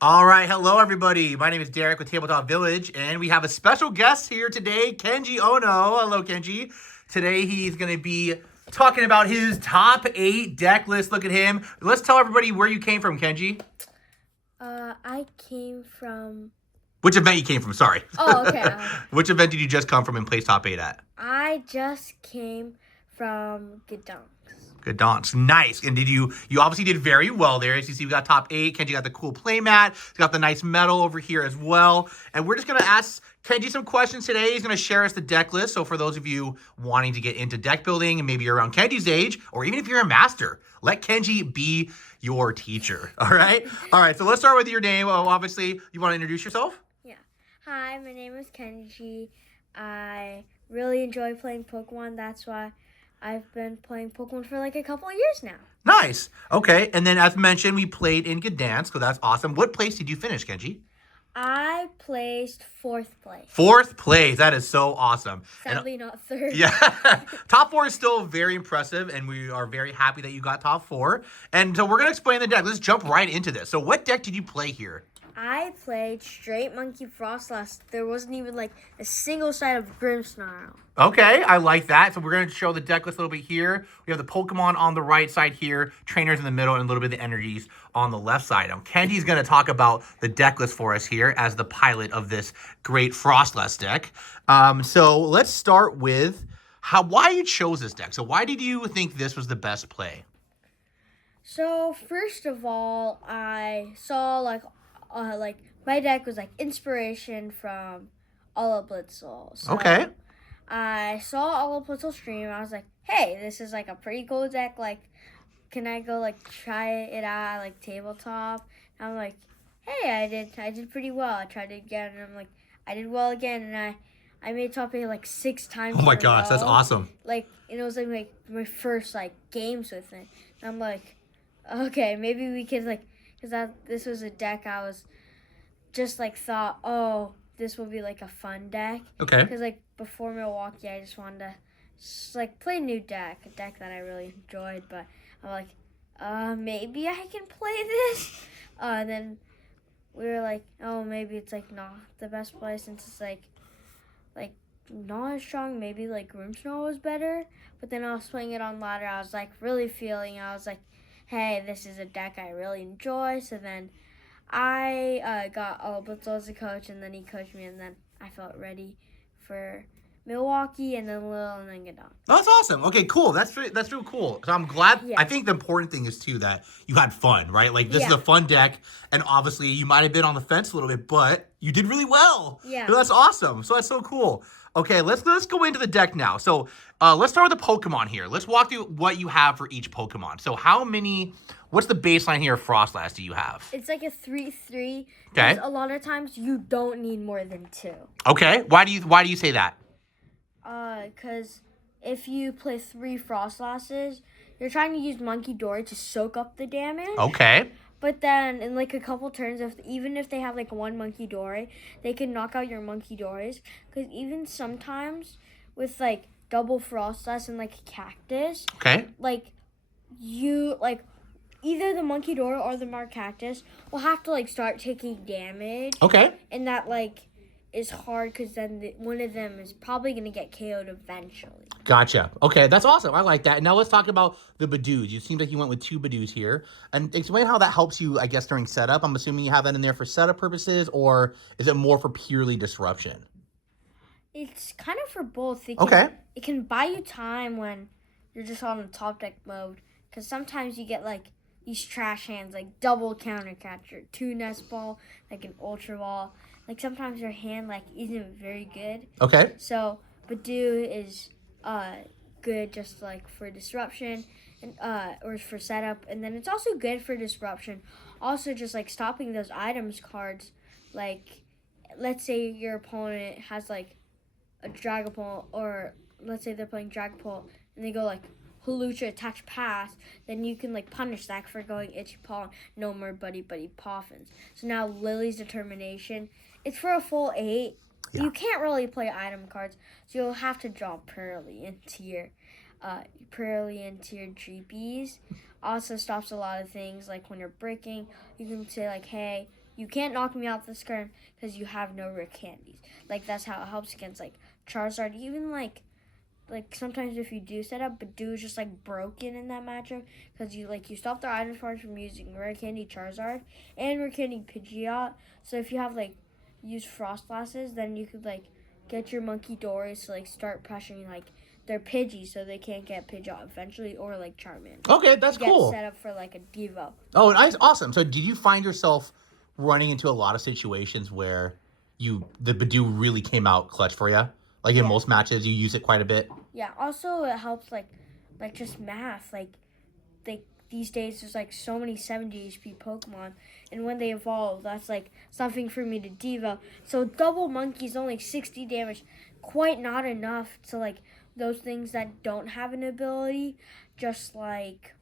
All right, hello everybody. My name is Derek with Tabletop Village, and we have a special guest here today, Kenji Oono. Hello, Kenji. Today he's going to be talking about his top 8 deck list. Look at him. Let's tell everybody where you came from, Kenji. I came from... Which event you came from, sorry. Oh, okay. Which event did you just come from and place top 8 at? I just came from Gdańsk. Gdańsk. Nice. And you obviously did very well there. As you see, we got top 8. Kenji got the cool play mat. He's got the nice medal over here as well. And we're just going to ask Kenji some questions today. He's going to share us the deck list. So for those of you wanting to get into deck building and maybe you're around Kenji's age, or even if you're a master, let Kenji be your teacher. All right? All right. So let's start with your name. Well, obviously, you want to introduce yourself? Yeah. Hi, my name is Kenji. I really enjoy playing Pokemon. That's why I've been playing Pokemon for like a couple of years now. Nice. Okay. And then as mentioned, we played in Gdańsk, so that's awesome. What place did you finish, Kenji? I placed 4th place. 4th place. That is so awesome. Sadly, not 3rd. Yeah. Top 4 is still very impressive, and we are very happy that you got top 4. And so we're going to explain the deck. Let's jump right into this. So what deck did you play here? I played straight Monkey Frostlass. There wasn't even like a single side of Grimmsnarl. Okay, I like that. So we're going to show the deck list a little bit here. We have the Pokemon on the right side here, trainers in the middle, and a little bit of the energies on the left side. Now, Kenji's going to talk about the deck list for us here as the pilot of this great Frostlass deck. So let's start with why you chose this deck. So why did you think this was the best play? So first of all, I saw like my deck was like inspiration from Alla Blitzel. So Okay. I saw Alla Blitzel stream. I was like, hey, this is like a pretty cool deck. Like, can I go like try it out like tabletop? And I'm like, hey, I did pretty well. I tried it again, and I'm like, I did well again, and I made top 8 like 6 times. Oh my gosh, that's awesome. Like, and it was like my first like games with it. And I'm like, okay, maybe we could like. Because this was a deck I was just like thought, oh, this will be like a fun deck. Okay. Because like before Milwaukee, I just wanted to just, like play a new deck, a deck that I really enjoyed. But I'm like, maybe I can play this. And then we were like, oh, maybe it's like not the best play since it's like not as strong. Maybe like Grimmsnarl was better. But then I was playing it on ladder. I was like really feeling. I was like, hey, this is a deck I really enjoy. So then I got Blitzel as a coach, and then he coached me, and then I felt ready for Milwaukee, and then Lille, and then Gdańsk. Oh, that's awesome. Okay, cool. That's real cool. So I'm glad. Yeah. I think the important thing is, too, that you had fun, right? Like, this is Yeah. a fun deck, and obviously you might have been on the fence a little bit, but you did really well. Yeah. So that's awesome. So that's so cool. Okay, let's go into the deck now. So let's start with the Pokemon here. Let's walk through what you have for each Pokemon. So what's the baseline here of Frostlass do you have? It's like a 3/3. Okay. A lot of times you don't need more than 2. Okay, why do you say that? Because if you play 3 Frostlasses, you're trying to use Munkidori to soak up the damage. Okay. But then in like a couple turns, even if they have like 1 Munkidori, they can knock out your Munkidoris. Because even sometimes with like double Frostlass and like Cactus, Okay. like you like either the Munkidori or the Marcactus will have to like start taking damage. Okay. And that like is hard because then one of them is probably going to get KO'd eventually. Gotcha. Okay, that's awesome. I like that. Now let's talk about the Badoos. You seem like you went with 2 Badoos here. And explain how that helps you, I guess, during setup. I'm assuming you have that in there for setup purposes, or is it more for purely disruption? It's kind of for both. It can buy you time when you're just on the top deck mode. Because sometimes you get like these trash hands, like double counter catcher, 2 nest ball, like an ultra ball. Like sometimes your hand like isn't very good. Okay. So Badoo is good just like for disruption and or for setup, and then it's also good for disruption. Also just like stopping those items cards. Like let's say your opponent has like a Dragapult, or let's say they're playing Dragapult and they go like Hawlucha attach pass, then you can like punish that for going Itchy Paw, no more Buddy Poffins. So now Lily's Determination, it's for a full 8. Yeah. You can't really play item cards, so you'll have to draw Pearly into your GPs. Also stops a lot of things, like when you're breaking, you can say like, hey, you can't knock me out this turn because you have no rare candies. Like, that's how it helps against, like, Charizard. Even, like sometimes if you do set up, Badoo is just, like, broken in that matchup because you stop their item cards from using rare candy Charizard and rare candy Pidgeot. So if you have, like, use Frostlasses, then you could, like, get your Munkidoris to, like, start pressuring, like, their Pidgey so they can't get Pidgeot eventually, or, like, Charmander. Okay, that's cool. Get set up for, like, a Devo. Oh, nice. Awesome. So did you find yourself running into a lot of situations where the Badoo really came out clutch for you? Like in most matches, you use it quite a bit? Yeah, also it helps, like just math. Like, these days there's, like, so many 70 HP Pokemon, and when they evolve, that's, like, something for me to Devo. So double Monkey's only 60 damage, quite not enough to, like, those things that don't have an ability, just like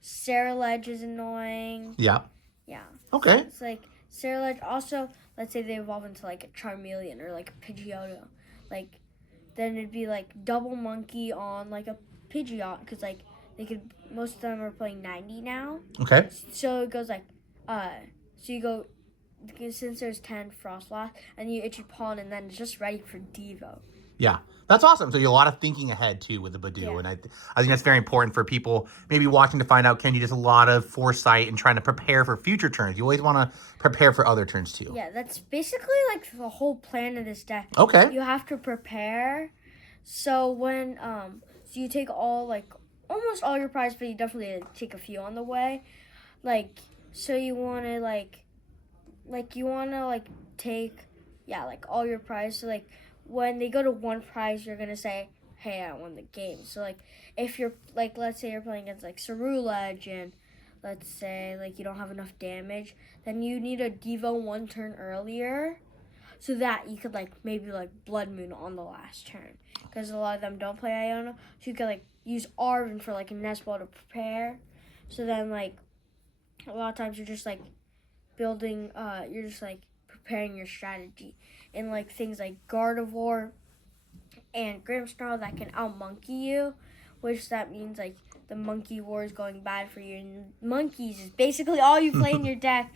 Sarah is annoying. Yeah. Yeah. Okay. It's like Sarah also, let's say they evolve into, like, a Charmeleon or, like, a Pidgeotto. Like, then it'd be, like, double Monkey on, like, a Pidgeot, because, like, most of them are playing 90 now. Okay. So it goes, like, so you go, since there's 10 Froslass, and you itchy pawn, and then it's just ready for Devo. Yeah, that's awesome. So you're a lot of thinking ahead too with the Badoo, and I think that's very important for people maybe watching to find out. Kenji does a lot of foresight and trying to prepare for future turns. You always want to prepare for other turns too. Yeah, that's basically, like, the whole plan of this deck. Okay. You have to prepare. So when so you take almost all your prize, but you definitely take a few on the way. Like, so you want to take all your prize. So, like, when they go to one prize, you're going to say, hey, I won the game. So, like, if you're, like, let's say you're playing against, like, Ceruledge, and let's say, like, you don't have enough damage, then you need a Devo one turn earlier so that you could, like, maybe, like, Blood Moon on the last turn. Because a lot of them don't play Iono. So you could, like, use Arven for, like, a Nestball to prepare. So then, like, a lot of times you're just, like, building, preparing your strategy. And, like, things like Gardevoir and Grimmsnarl that can out-monkey you, which that means, like, the Monkey War is going bad for you. And monkeys is basically all you play in your deck.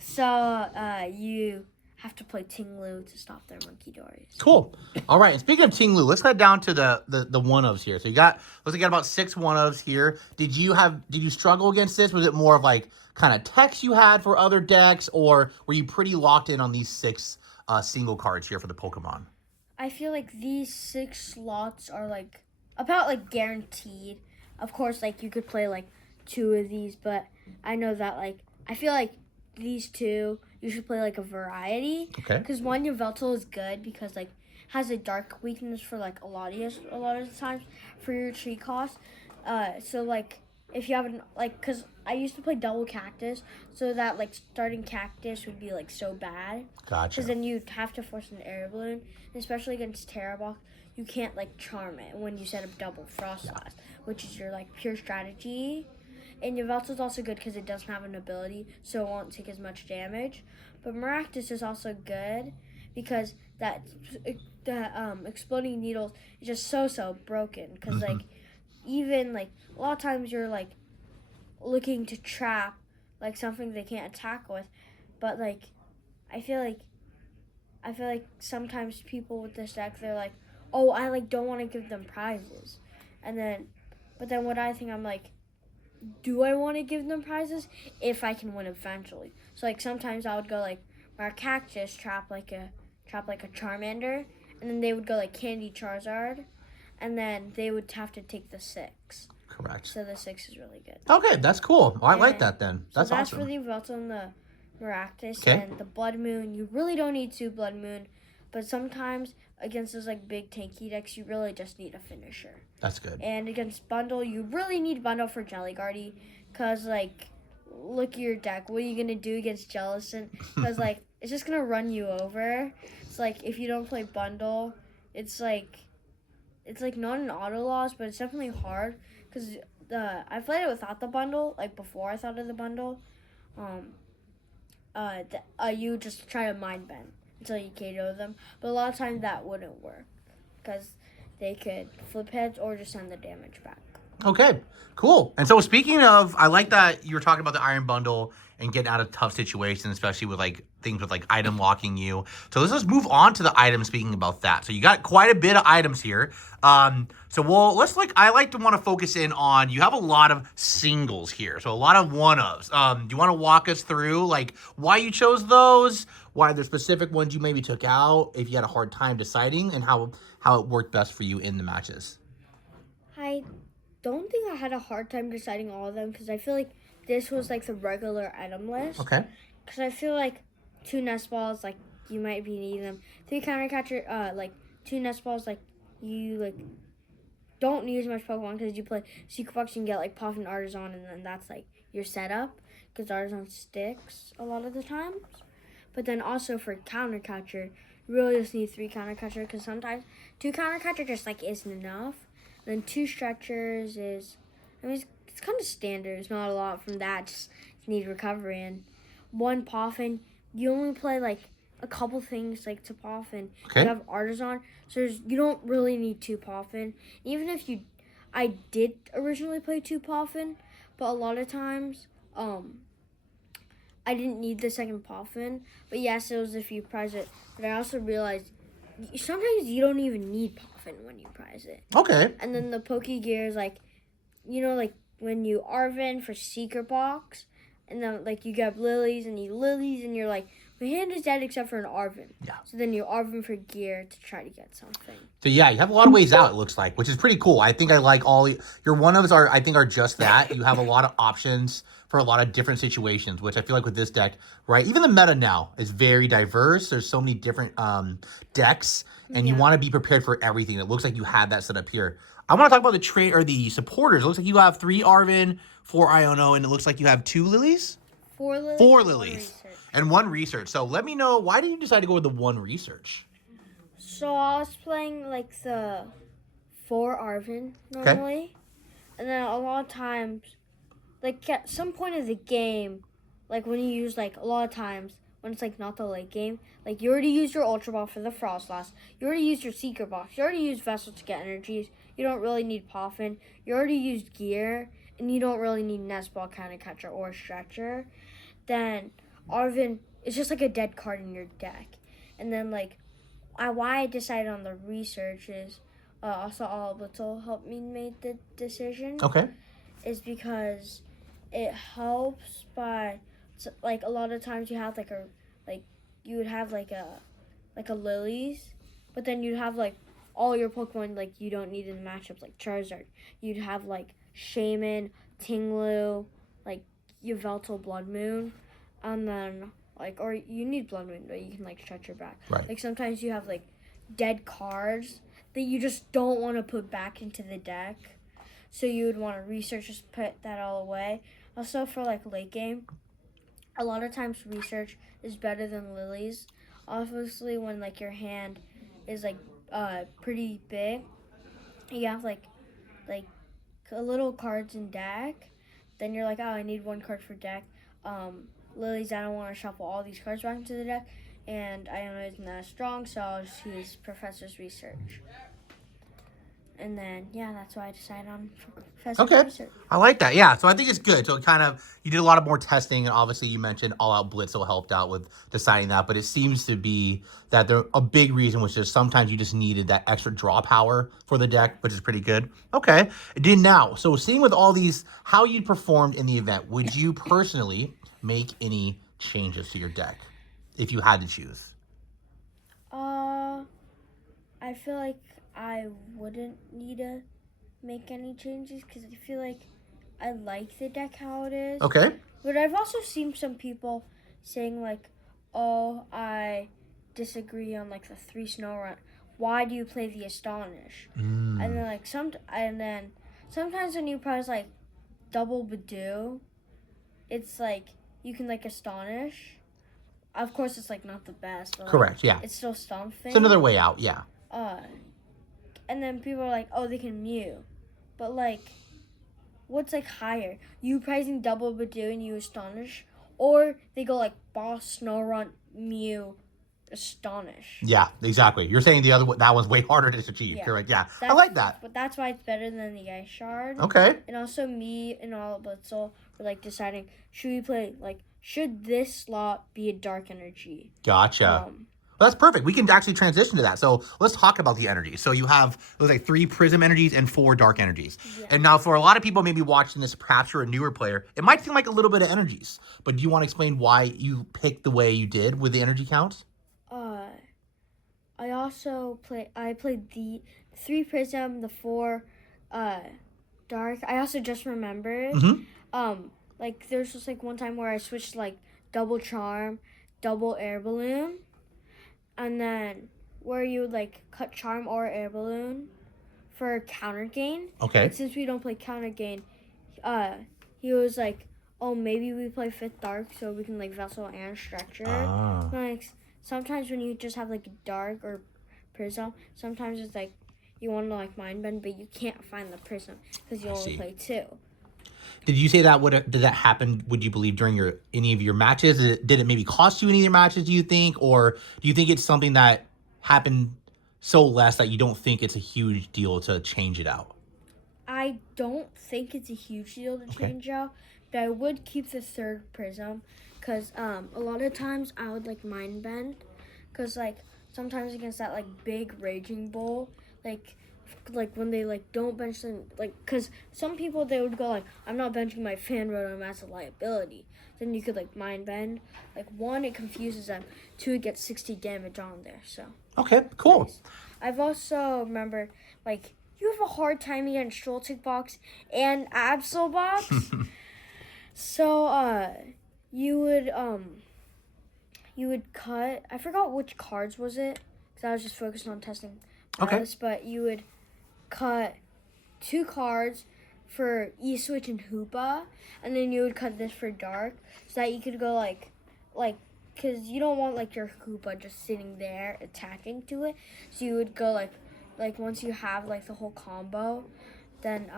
So you have to play Tinglu to stop their Munkidoris. Cool. All right. And speaking of Tinglu, let's head down to the one-ofs here. So looks like you got about 6 one-ofs here. Did you struggle against this? Was it more of, like, kind of techs you had for other decks, or were you pretty locked in on these 6 single cards here for the Pokemon? I feel like these 6 slots are, like, about, like, guaranteed. Of course, like, you could play, like, 2 of these, but I know that, like, I feel like these 2, you should play, like, a variety. Okay. Because one, Yveltal is good because, like, has a dark weakness for, like, a lot of the times for your tree cost. So, like, if you haven't, like, because I used to play double Cactus, so that, like, starting Cactus would be, like, so bad. Gotcha. Because then you'd have to force an Air Balloon, especially against Terrabox. You can't, like, charm it when you set up double Frostlass, which is your, like, pure strategy. And Yveltal's also good because it doesn't have an ability, so it won't take as much damage. But Maractus is also good because the Exploding Needles is just so broken. Because, like, even, like, a lot of times you're, like, looking to trap, like, something they can't attack with. But, like, I feel like sometimes people with this deck, they're like, oh, I, like, don't want to give them prizes. But then what I think, I'm like, do I want to give them prizes if I can win eventually? So, like, sometimes I would go, like, Maractus trap like a Charmander, and then they would go, like, Candy Charizard, and then they would have to take the 6. Correct. So the 6 is really good. Okay, that's cool. Well, I like that then. That's so that's awesome. for the Yveltal and the Maractus. Okay. And the Blood Moon, you really don't need 2 Blood Moon, but sometimes against those, like, big tanky decks, you really just need a finisher. That's good. And against Bundle, you really need Bundle for Jellyguardy, because, like, look at your deck. What are you going to do against Jellicent? Because, like, it's just going to run you over. It's like, if you don't play Bundle, it's like not an auto loss, but it's definitely hard, because I played it without the Bundle, like, before I thought of the Bundle. You just try to mind bend until you KO them, but a lot of times that wouldn't work, because they could flip heads or just send the damage back. Okay, cool. And so speaking of, I like that you were talking about the iron bundle and getting out of tough situations, especially with like things with like item locking you. So let's just move on to the items. Speaking about that, so you got quite a bit of items here. So let's I like to want to focus in on, you have a lot of singles here, so a lot of one-ofs. Do you want to walk us through like why you chose those, why the specific ones you maybe took out, if you had a hard time deciding, and how it worked best for you in the matches? I don't think I had a hard time deciding all of them because I feel like this was like the regular item list. Okay. Because I feel like 2 nest balls, like you might be needing them. 3 counter catcher, like 2 nest balls, like you like don't need as much Pokemon because you play Secret Box, you can get like Puff and Artisan, and then that's like your setup because Artisan sticks a lot of the times. But then also for counter catcher, you really just need 3 counter catcher because sometimes 2 counter catcher just like isn't enough. Then 2 stretchers is, I mean, it's kind of standard. It's not a lot from that. Just need recovery. And 1 Poffin, you only play like a couple things like to Poffin. Okay. You have Artisan, so you don't really need 2 Poffin. Even if I did originally play 2 Poffin, but a lot of times, I didn't need the second Poffin. But yes, it was if you prize it. But I also realized sometimes you don't even need Poffin when you prize it. Okay. And then the Poke Gear is like, like when you Arvin for Secret Box, and then like you get lilies and you're like, my hand is dead except for an Arvin. Yeah. So then you Arvin for gear to try to get something. So yeah, you have a lot of ways out, it looks like, which is pretty cool. I think I like all your one-ofs are just that. You have a lot of options for a lot of different situations, which I feel like with this deck, right? Even the meta now is very diverse. There's so many different decks, and you want to be prepared for everything. It looks like you have that set up here. I want to talk about the supporters. It looks like you have 3 Arvin, 4 Iono, and it looks like you have 2 Lilies? 4 lilies. 4 Lilies. And 1 research. So let me know, why did you decide to go with the 1 research? So I was playing like the 4 Arvin normally. Okay. And then a lot of times, like at some point of the game, like when you use like a lot of times, when it's like not the late game, like you already used your Ultra Ball for the Froslass, you already used your Secret Box, you already used Vessel to get energies, you don't really need Poffin, you already used Gear, and you don't really need Nest Ball, Counter Catcher, or Stretcher, then Arvin is just like a dead card in your deck. And then like why I decided on the research is also all Little helped me make the decision. Okay. Is because it helps by like a lot of times you have you would have like a Lilies, but then you'd have like all your Pokemon like you don't need in the matchups like Charizard. You'd have like Shaman, Tinglu, like Yveltal, Blood Moon, and then like, or you need Blood Moon, but you can like stretch your back. Right. Like sometimes you have like dead cards that you just don't want to put back into the deck, so you would want to research, just put that all away. Also for like late game, a lot of times research is better than Lilies. Obviously, when like your hand is like pretty big, you have like a little cards in deck. Then you're like, oh, I need 1 card for deck. Lilies, I don't want to shuffle all these cards back into the deck, and I know it's not as strong, so I'll just use Professor's Research. And then, yeah, that's why I decided on Professor's Research. I like that. Yeah, so I think it's good. So kind of, you did a lot of more testing, and obviously you mentioned All Out Blitzel helped out with deciding that, but it seems to be that a big reason was just sometimes you just needed that extra draw power for the deck, which is pretty good. Okay. So seeing with all these, how you performed in the event, would you personally make any changes to your deck if you had to choose? I feel like I wouldn't need to make any changes because I feel like I like the deck how it is. Okay. But I've also seen some people saying like, oh, I disagree on like the 3 Snow Run. Why do you play the Astonish? And then like sometimes when you press like double Badoo, it's like you can like Astonish. Of course, it's like not the best. But, correct. Like, yeah. It's still something. It's another way out. Yeah. And then people are like, oh, they can Mew. But, like, what's, like, higher? You pricing double Badoo and you Astonish? Or they go, like, Boss, Snorunt, Mew, Astonish. Yeah, exactly. You're saying that one's way harder to achieve. Yeah. Correct. Yeah, I like that. But that's why it's better than the Ice Shard. Okay. And also me and all Blitzel were like deciding, should this slot be a dark energy? Gotcha. Well, that's perfect. We can actually transition to that. So let's talk about the energies. So you have, it was like 3 prism energies and 4 dark energies. Yeah. And now for a lot of people maybe watching this, perhaps you're a newer player, it might seem like a little bit of energies. But do you want to explain why you picked the way you did with the energy counts? I played the 3 prism, the 4 dark. I also just remembered. Like there's just like one time where I switched like double charm, double air balloon, and then where you would like cut charm or air balloon for counter gain. Okay. And since we don't play counter gain, he was like, oh, maybe we play 5th dark so we can like vessel and stretcher. Like sometimes when you just have like dark or prism, sometimes it's like you want to like mind bend, but you can't find the prism because you only play 2. Did you say that did that happen, would you believe, during any of your matches? Did it maybe cost you any of your matches, do you think? Or do you think it's something that happened so less that you don't think it's a huge deal to change it out? I don't think it's a huge deal to change out, but I would keep the 3rd prism because a lot of times I would like mind bend because like sometimes against that like big raging bull, like when they like don't bench them, like because some people they would go like, I'm not benching my fan rotom as a liability. Then you could like mind bend. Like 1, it confuses them. 2, it gets 60 damage on there. So okay, cool. Nice. I've also remembered like you have a hard time against Schultz box and Absol box. So you would cut. I forgot which cards was it because I was just focused on testing. This, but you would cut 2 cards for E-Switch and Hoopa, and then you would cut this for Dark, so that you could go like, because you don't want like your Hoopa just sitting there attacking to it, so you would go like once you have like the whole combo, then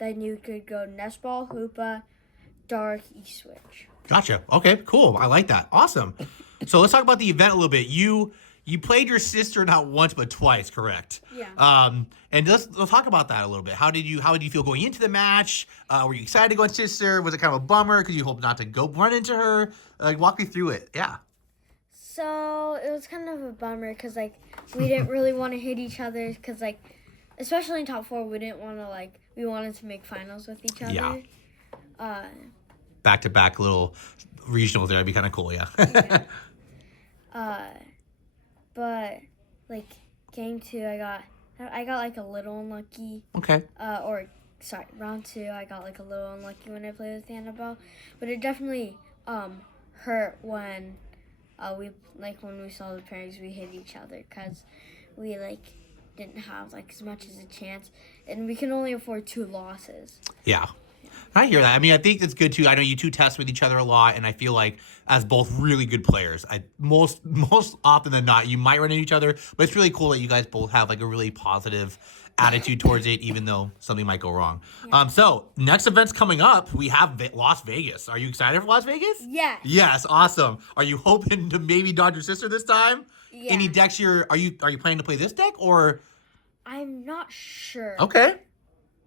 you could go Nest Ball, Hoopa, Dark, E-Switch. Gotcha. Okay, cool. I like that. Awesome. So let's talk about the event a little bit. You played your sister not once but twice, correct? Yeah. And let's talk about that a little bit. How did you feel going into the match? Were you excited to go against sister? Was it kind of a bummer because you hoped not to go run into her? Walk me through it. Yeah. So it was kind of a bummer because like we didn't really want to hit each other because like especially in top 4 we didn't want to like we wanted to make finals with each other. Yeah. Back to back little regionals there would be kind of cool. Yeah. But like game 2, I got like a little unlucky. Okay. Round 2, I got like a little unlucky when I played with Annabelle, but it definitely hurt when when we saw the pairings we hit each other because we like didn't have like as much as a chance, and we can only afford 2 losses. Yeah. I hear that. I mean, I think it's good too. I know you two test with each other a lot, and I feel like as both really good players, most often than not, you might run into each other. But it's really cool that you guys both have like a really positive attitude towards it, even though something might go wrong. Yeah. So next event's coming up. We have Las Vegas. Are you excited for Las Vegas? Yes. Yes, awesome. Are you hoping to maybe dodge your sister this time? Yeah. Any decks are you planning to play this deck or? I'm not sure. Okay.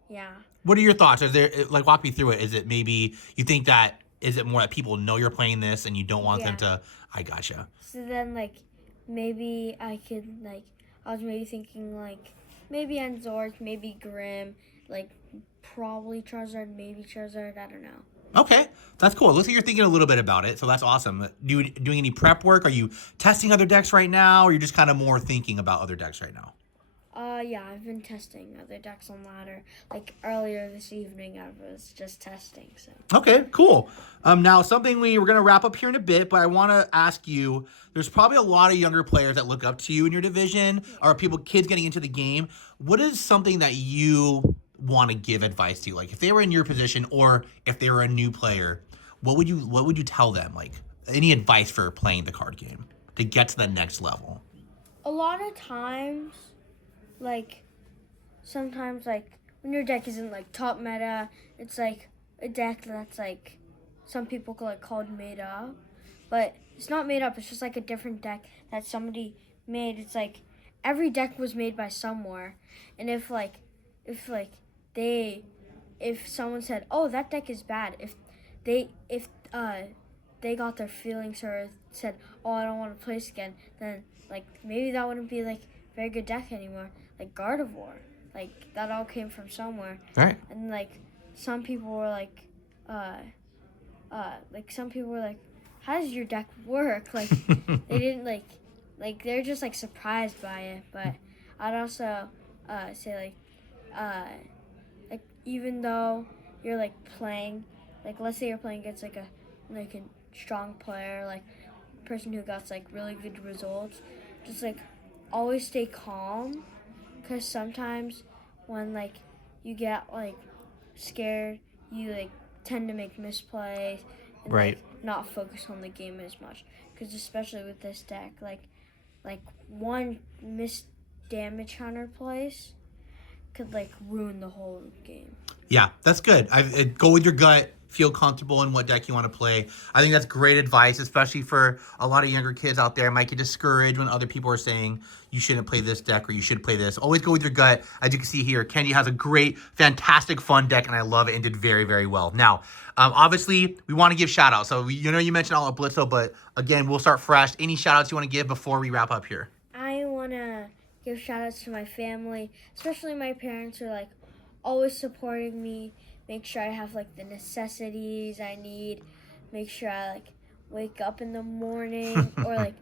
Yeah. What are your thoughts? Is there walk me through it? Is it maybe you think that is it more that people know you're playing this and you don't want them to? I gotcha. So then maybe I could I was maybe thinking maybe Enzork, maybe Grim, probably Charizard, maybe Charizard. I don't know. Okay, that's cool. Looks like you're thinking a little bit about it, so that's awesome. Doing any prep work? Are you testing other decks right now, or you're just kind of more thinking about other decks right now? Yeah, I've been testing other decks on ladder. Earlier this evening, I was just testing. So. Okay, cool. Now something we're gonna wrap up here in a bit, but I want to ask you. There's probably a lot of younger players that look up to you in your division, or kids getting into the game. What is something that you want to give advice to? If they were in your position, or if they were a new player, what would you tell them? Any advice for playing the card game to get to the next level? A lot of times. Sometimes, when your deck isn't, top meta, it's, a deck that's, some people call made up. but it's not made up. It's just like a different deck that somebody made. It's like every deck was made by somewhere, and if someone said, "Oh, that deck is bad," if they got their feelings or said, "Oh, I don't want to play this again," then like maybe that wouldn't be like a very good deck anymore. Like Gardevoir, like that all came from somewhere. All right. And like some people were like, some people were like, "How does your deck work?" Like they didn't like they're just like surprised by it. But I'd also say like even though you're like playing, like let's say you're playing against like a strong player, like person who got like really good results, just like always stay calm, because sometimes when like you get like scared, you like tend to make misplays and Right. like, not focus on the game as much, because especially with this deck, like one missed damage counter place could like ruin the whole game. Yeah, that's good. Go with your gut. Feel comfortable in what deck you want to play. I think that's great advice, especially for a lot of younger kids out there. Might get discouraged when other people are saying you shouldn't play this deck or you should play this. Always go with your gut. As you can see here, Kenji has a great, fantastic, fun deck, and I love it and did very, very well. Now, obviously, we want to give shout outs. So, you mentioned all of Blitzo, but again, we'll start fresh. Any shout outs you want to give before we wrap up here? I want to give shout outs to my family, especially my parents, who are like always supporting me. Make sure I have like the necessities I need. Make sure I like wake up in the morning or like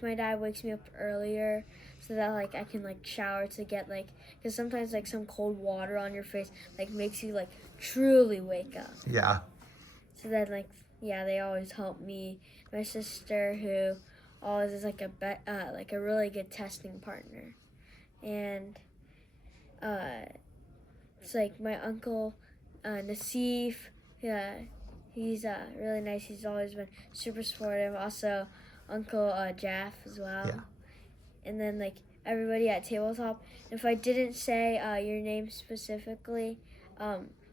my dad wakes me up earlier so that like I can like shower to get like, because sometimes like some cold water on your face like makes you like truly wake up. Yeah. So then like they always help me. My sister, who always is like a really good testing partner, and it's like my uncle, Nassif. Yeah, he's really nice. He's always been super supportive. Also, Uncle Jaff as well. Yeah. And then like everybody at Tabletop. If I didn't say your name specifically,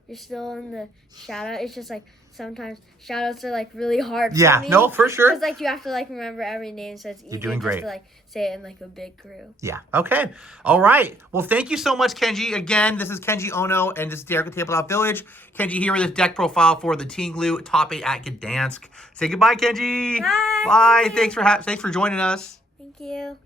you're still in the shout out. It's just like sometimes shout outs are like really hard for me. Yeah, no, for sure. Because like you have to like remember every name, so it's easier doing great. just to like say it in like a big group. Yeah. Okay. All right. Well, thank you so much, Kenji. Again, this is Kenji Oono, and this is Derek with Tabletop Village. Kenji here with his deck profile for the Teen Glue Top 8 at Gdańsk. Say goodbye, Kenji. Bye. Bye. Thanks for joining us. Thank you.